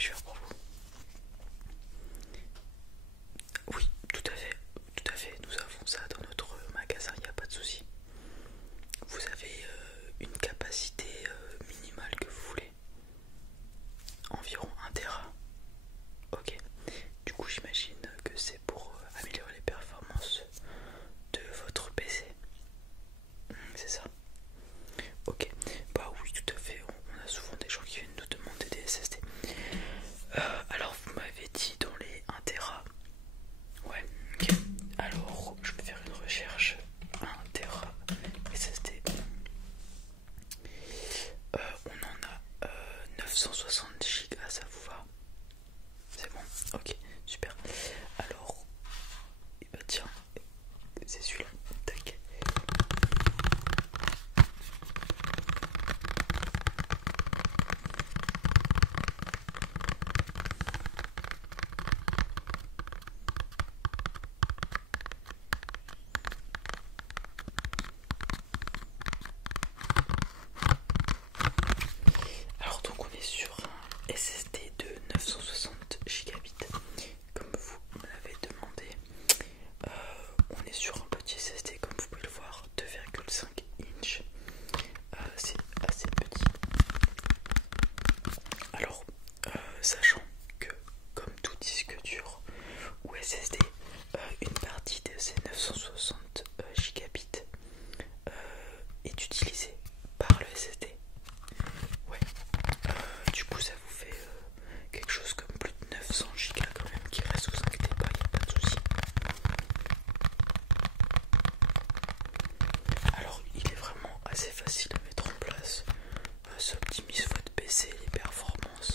puis-je faire pour vous? Oui, tout à fait, tout à fait. Nous avons ça dans notre magasin, il n'y a pas de souci. Vous avez une capacité minimale que vous voulez? Environ 1 Tera. Ok. Du coup, j'imagine que c'est pour améliorer les performances de votre PC. C'est ça? Ok. Bah oui, tout à fait. On a souvent des gens qui viennent nous demander des SSD. Alors, vous m'avez dit dans les 1 Tera. Ouais, ok. Alors, je vais faire une recherche. 1 Tera SSD. On en a 960 Go, ça vous va? C'est bon? Ok, super. Alors, bah tiens, c'est celui-là. Tac. Alors donc on est sur un SSD de 960 gigabits comme vous me l'avez demandé. On est sur un petit SSD comme vous pouvez le voir, 2,5 inch. C'est assez petit. Alors sachant que comme tout disque dur ou SSD, une partie de ces 960 gigabits est utilisée par le SSD. Ouais, du coup ça vous fait quelque chose comme plus de 900 Go quand même qui reste, vous inquiétez pas, il n'y a pas de souci. Alors il est vraiment assez facile à mettre en place, ça optimise votre PC, les performances,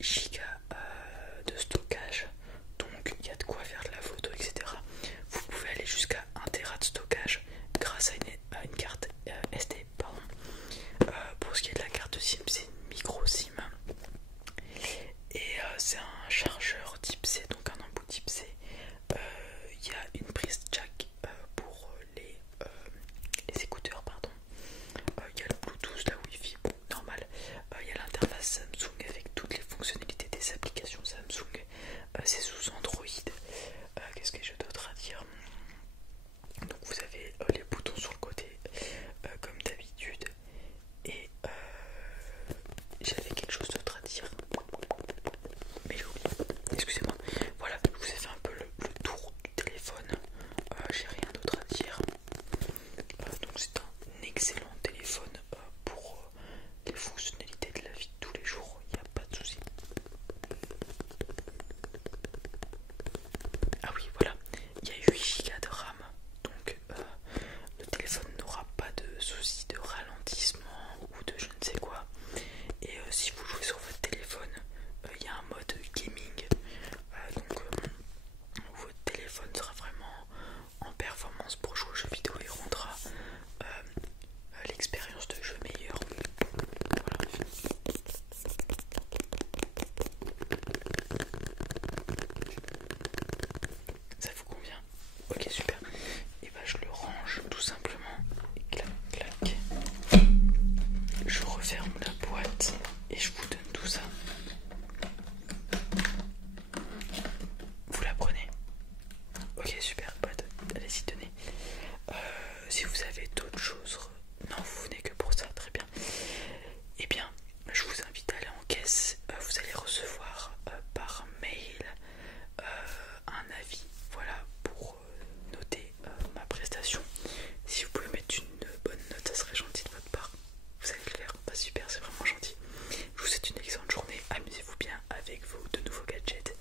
8 Go de stockage, donc il y a de quoi faire de la photo, etc. Vous pouvez aller jusqu'à 1 Tera de stockage grâce à une carte SD. Pardon. Pour ce qui est de la carte SIM, c'est une micro SIM et c'est un chargeur type C, donc un embout type C. Il y a une prise jack pour les écouteurs, pardon. Il y a le Bluetooth, la Wi-Fi, bon, normal. Il y a l'interface Samsung avec toutes les fonctionnalités des applications Samsung. C'est sous Android. Qu'est-ce que j'ai d'autre à dire? Donc vous avez les boutons sur le côté, comme d'habitude. Et j'avais quelque chose d'autre à dire, mais j'ai oublié. Excusez-moi. Voilà, je vous ai fait un peu le tour du téléphone. J'ai rien d'autre à dire. Donc c'est un excellent téléphone pour les fonctionnalités de la vie de tous les jours. Il n'y a pas de souci. Ah oui, voilà. Il y a 8 Go de RAM. Donc le téléphone n'aura pas de souci de ralentissement ou de je ne sais quoi. Et si vous jouez sur votre téléphone, il y a un mode gaming. Donc votre téléphone sera vraiment en performance pour jouer aux jeux vidéo et rendra l'expérience de jeu meilleure. Voilà. Ça vous convient? Ok, super. Et bah je le range tout simplement. Et clac, clac. Je referme la boîte et je vous donne tout ça. Vous la prenez? Ok, super. Bah, allez-y, tenez. Si vous avez d'autres choses, non, vous venez que pour ça, très bien. Eh bien, je vous invite à aller en caisse. Vous allez recevoir par mail un avis, voilà, pour noter ma prestation. Si vous pouvez mettre une bonne note, ça serait gentil de votre part. Vous allez le faire, pas super, c'est vraiment gentil. Je vous souhaite une excellente journée, amusez-vous bien avec vos de nouveaux gadgets